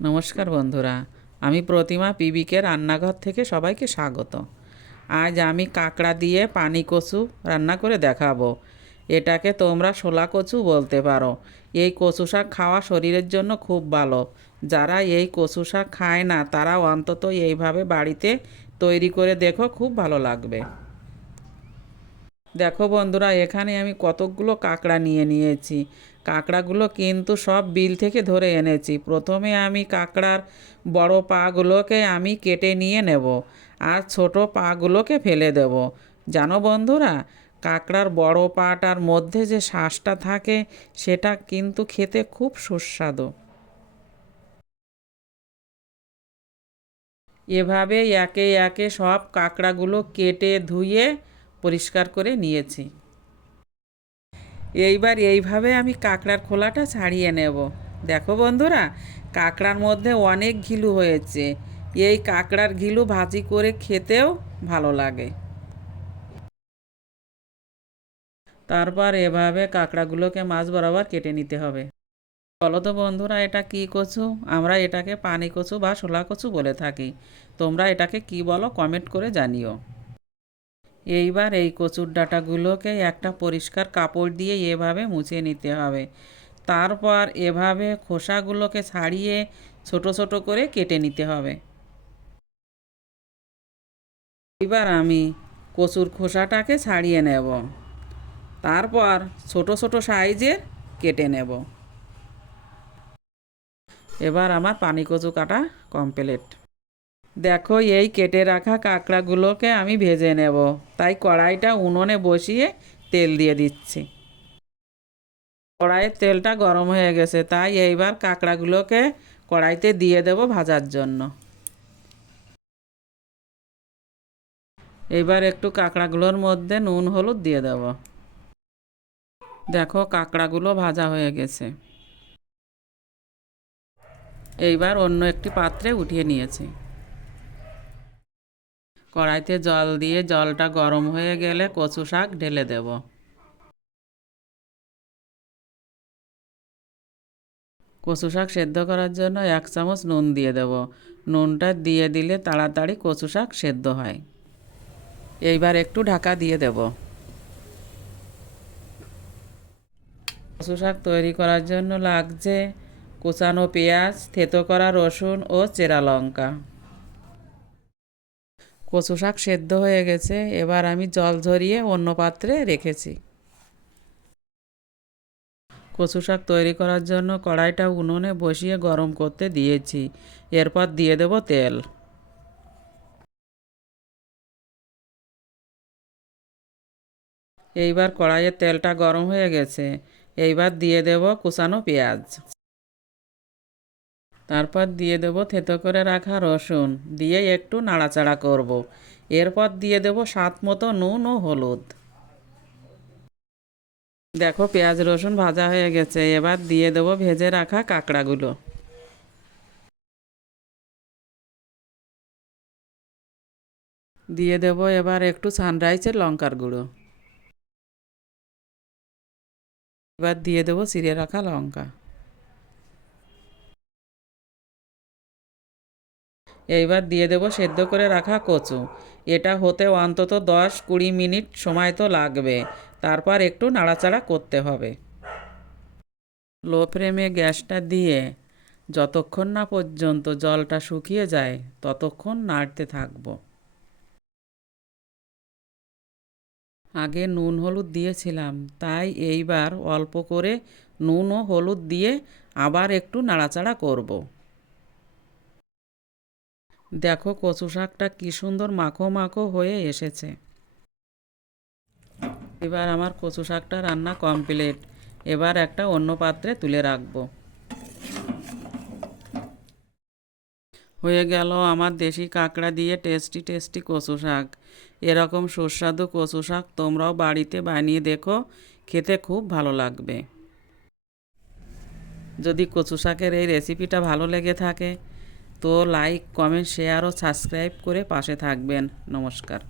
নমস্কার বন্ধুরা, আমি প্রতিমা পিবিকে রান্নাঘর থেকে সবাইকে স্বাগত। আজ আমি কাঁকড়া দিয়ে পানি কচু রান্না করে দেখাবো। এটাকে তোমরা শোলা কচু বলতে পারো। এই কচু শাক খাওয়া শরীরের জন্য খুব ভালো। যারা এই কচু শাক খায় না তারা অন্তত এইভাবে বাড়িতে তৈরি করে দেখো, খুব ভালো লাগবে। দেখো বন্ধুরা, এখানে আমি কতকগুলো কাঁকড়া নিয়ে নিয়েছি। কাঁকড়াগুলো কিন্তু সব বিল থেকে ধরে এনেছি। প্রথমে আমি কাঁকড়ার বড় পাগুলোকে আমি কেটে নিয়ে নেব, আর ছোট পাগুলোকে ফেলে দেব। জানো বন্ধুরা, কাঁকড়ার বড় পাটার মধ্যে যে শ্বাসটা থাকে সেটা কিন্তু খেতে খুব সুস্বাদু। এভাবে একে একে সব কাঁকড়াগুলো কেটে ধুয়ে পরিষ্কার করে নিয়েছি। এইবার এইভাবে আমি কাঁকড়ার খোলাটা ছাড়িয়ে নেব। দেখো বন্ধুরা, কাঁকড়ার মধ্যে অনেক ঘিলু হয়েছে। এই কাঁকড়ার ঘিলু ভাজি করে খেতেও ভালো লাগে। তারপর এভাবে কাঁকড়াগুলোকে মাছ বরাবর কেটে নিতে হবে। বলো তো বন্ধুরা, এটা কি কচু? আমরা এটাকে পানি কচু বা শোলা কচু বলে থাকি। তোমরা এটাকে কি বলো কমেন্ট করে জানিও। এইবার এই কচুর ডাঁটাগুলোকে একটা পরিষ্কার কাপড় দিয়ে এভাবে মুছে নিতে হবে। তারপর এভাবে খোসাগুলোকে ছাড়িয়ে ছোট ছোট করে কেটে নিতে হবে। এবার আমি কচুর খোসাটাকে ছাড়িয়ে নেব, তারপর ছোট ছোট সাইজের কেটে নেব। এবার আমার পানি কচু কাটা কমপ্লিট। দেখো, এই কেটে রাখা কাঁকড়াগুলোকে আমি ভেজে নেব। তাই কড়াইটা উনুনে বসিয়ে তেল দিয়ে দিচ্ছি। কড়াইয়ের তেলটা গরম হয়ে গেছে, তাই এইবার কাঁকড়াগুলোকে কড়াইতে দিয়ে দেব ভাজার জন্য। এবার একটু কাঁকড়াগুলোর মধ্যে নুন হলুদ দিয়ে দেব। দেখো, কাঁকড়াগুলো ভাজা হয়ে গেছে। এইবার অন্য একটি পাত্রে উঠিয়ে নিয়েছি। কড়াইতে জল দিয়ে জলটা গরম হয়ে গেলে কচু শাক ঢেলে দেব। কচু শাক সেদ্ধ করার জন্য 1 চামচ নুন দিয়ে দেব। নুনটা দিয়ে দিলে তাড়াতাড়ি কচু শাক সেদ্ধ হয়। এইবার একটু ঢাকা দিয়ে দেব। কচু শাক তৈরি করার জন্য লাগছে কুচানো পেঁয়াজ, থেতো করা রসুন ও চেরা লঙ্কা। কচু শাক সেদ্ধ হয়ে গেছে, এবার আমি জল ঝরিয়ে অন্য পাত্রে রেখেছি। কচু শাক তৈরি করার জন্য কড়াইটা উনুনে বসিয়ে গরম করতে দিয়েছি। এরপর দিয়ে দেব তেল। এইবার কড়াইয়ের তেলটা গরম হয়ে গেছে। এইবার দিয়ে দেব কুচানো পেঁয়াজ। তারপর দিয়ে দেব থেতো করে রাখা রসুন, দিয়ে একটু নাড়াচাড়া করব। এরপর দিয়ে দেব স্বাদ মতো নুন ও হলুদ। দেখো, পেঁয়াজ রসুন ভাজা হয়ে গেছে। এবার দিয়ে দেব ভেজে রাখা কাঁকড়াগুলো। দিয়ে দেব এবার একটু সানরাইসের লঙ্কার গুঁড়ো। এবার দিয়ে দেব চিড়ে রাখা লঙ্কা। এইবার দিয়ে দেব সেদ্ধ করে রাখা কচু। এটা হতে অন্তত 10-20 মিনিট সময় তো লাগবে। তারপর একটু নাড়াচাড়া করতে হবে। লো ফ্লেমে গ্যাসটা দিয়ে যতক্ষণ না পর্যন্ত জলটা শুকিয়ে যায় ততক্ষণ নাড়তে থাকবো। আগে নুন হলুদ দিয়েছিলাম, তাই এইবার অল্প করে নুন ও হলুদ দিয়ে আবার একটু নাড়াচাড়া করব। দেখো, কচু শাকটা কি সুন্দর মাখো মাখো হয়ে এসেছে। এবার আমার কচু শাকটা রান্না কমপ্লিট। এবার একটা অন্য পাত্রে তুলে রাখবো। হয়ে গেল আমার দেশি কাঁকড়া দিয়ে টেস্টি টেস্টি কচু শাক। এরকম সুস্বাদু কচু শাক তোমরাও বাড়িতে বানিয়ে দেখো, খেতে খুব ভালো লাগবে। যদি কচু শাকের এই রেসিপিটা ভালো লেগে থাকে তো লাইক, কমেন্ট, শেয়ার ও সাবস্ক্রাইব করে পাশে থাকবেন। নমস্কার।